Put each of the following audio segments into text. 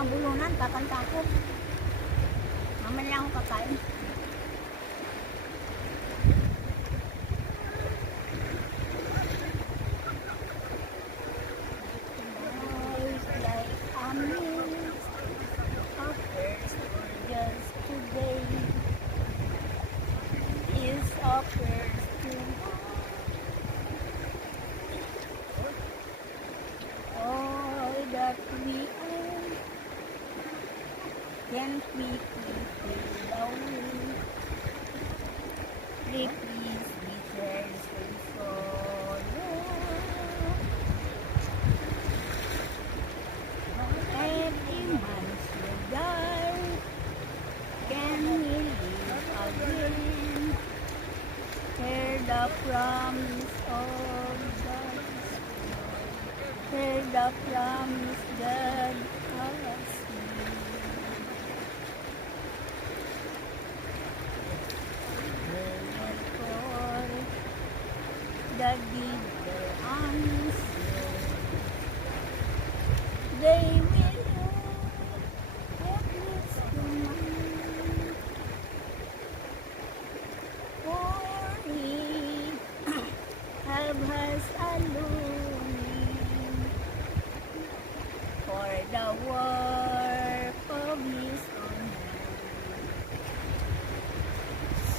mga bulunan, kakanta ko. Mamaya ako kakain. Can't we keep it away? Please, returns and sorrow. Every man should die. Can we live again? Hear the promise of God. Hear the promise God has made. That did their answer, they will have this command. For he has alone for the work of his own hand.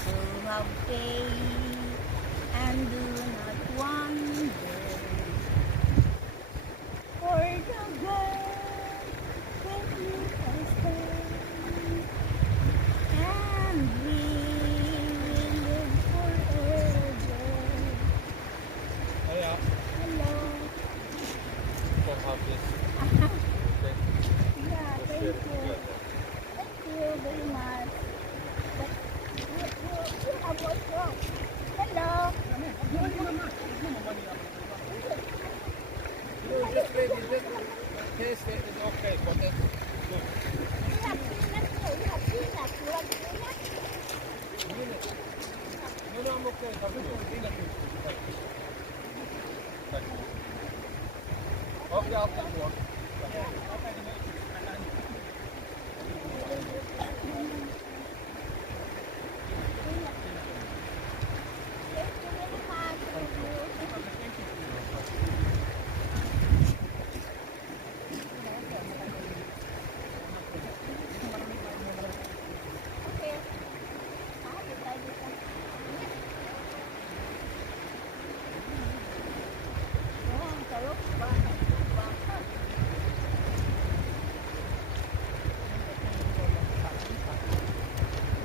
So have faith and do not wonder, for the God that you are stand, and we will live forever. Hello. Hello. Can have this. Okay. Yeah, thank you. Thank you very much. But you have what's wrong? Hello. Just wait, just taste it, it's okay, but that's good. We have peanuts here. We have peanuts. You want peanuts? No, I'm okay. I'm okay. Okay, I'll take one. Thank you very much. Thank you. Okay.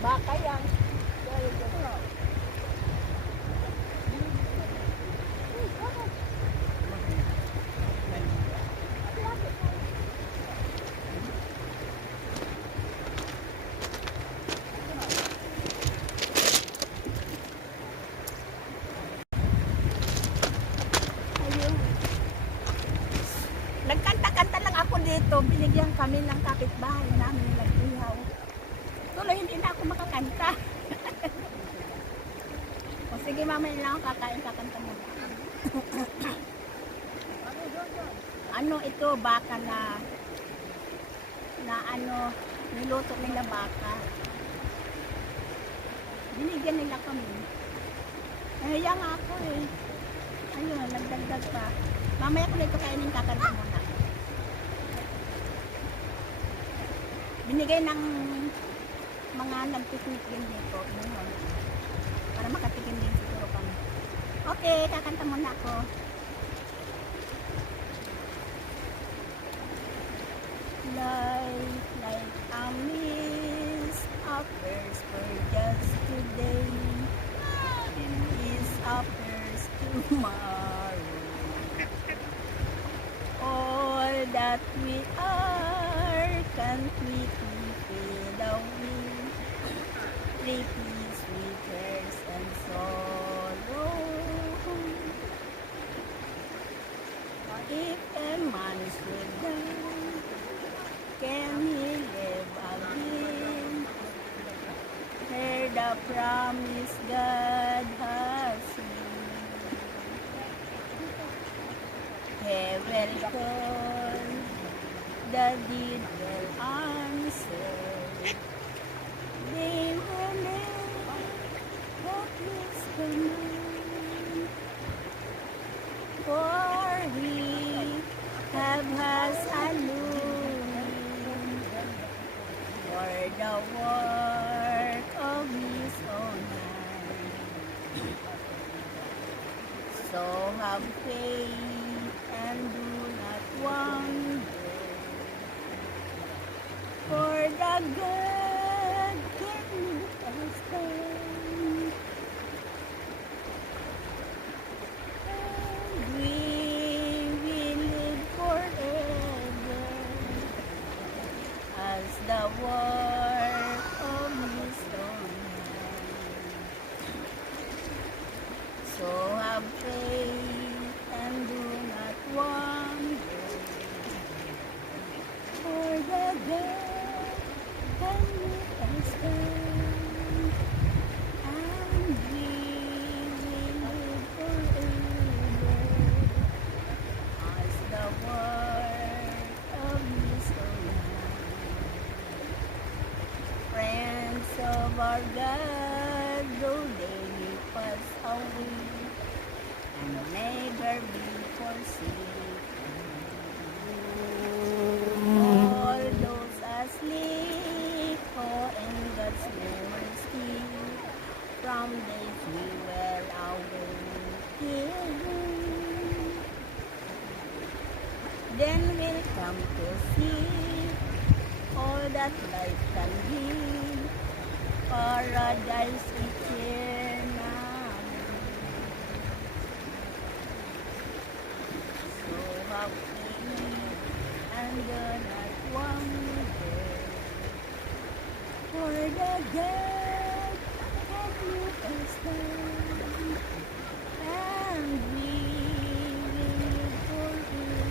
Baka yan. Ayun. Nagkanta-kanta lang ako dito. Binigyan kami ng kapitbahay namin ng nag-ihaw. Tuloy hindi na ako makakanta. O sige, mamaya lang ako kakain, kakanta muna. Ano ito, baka na ano, niluto nila baka. Binigyan nila kami. Nahiya nga ako eh. Ayun, nagdagdag pa. Mamaya ko na ito kainin, kakanta muna. Binigay ng mga nagpipikit din dito. Yun. Para makatikin din siguro kami. Okay, kakanta muna ako. Like a mist appears for just today, is appears tomorrow. All that we are can't we keep it away. Please, with tears and sorrow. If a man should die, can he live again? Hear the promise God has made. He will call, the deed will the work of His own hand. So have faith and do not wonder, for the God can make us stand. And we will live forever as the work of His own hand. So have faith and do not wonder, for the God can make us stand. And we will live forever as the work of His own hand. Friends of our God, though they may pass away and never be forsaken, all those asleep, oh, in God's mercy, from days we were awaiting, then will come to see all that life can give, paradise eternal. So have faith and do not wonder, for the God can make us stand, and we will live forever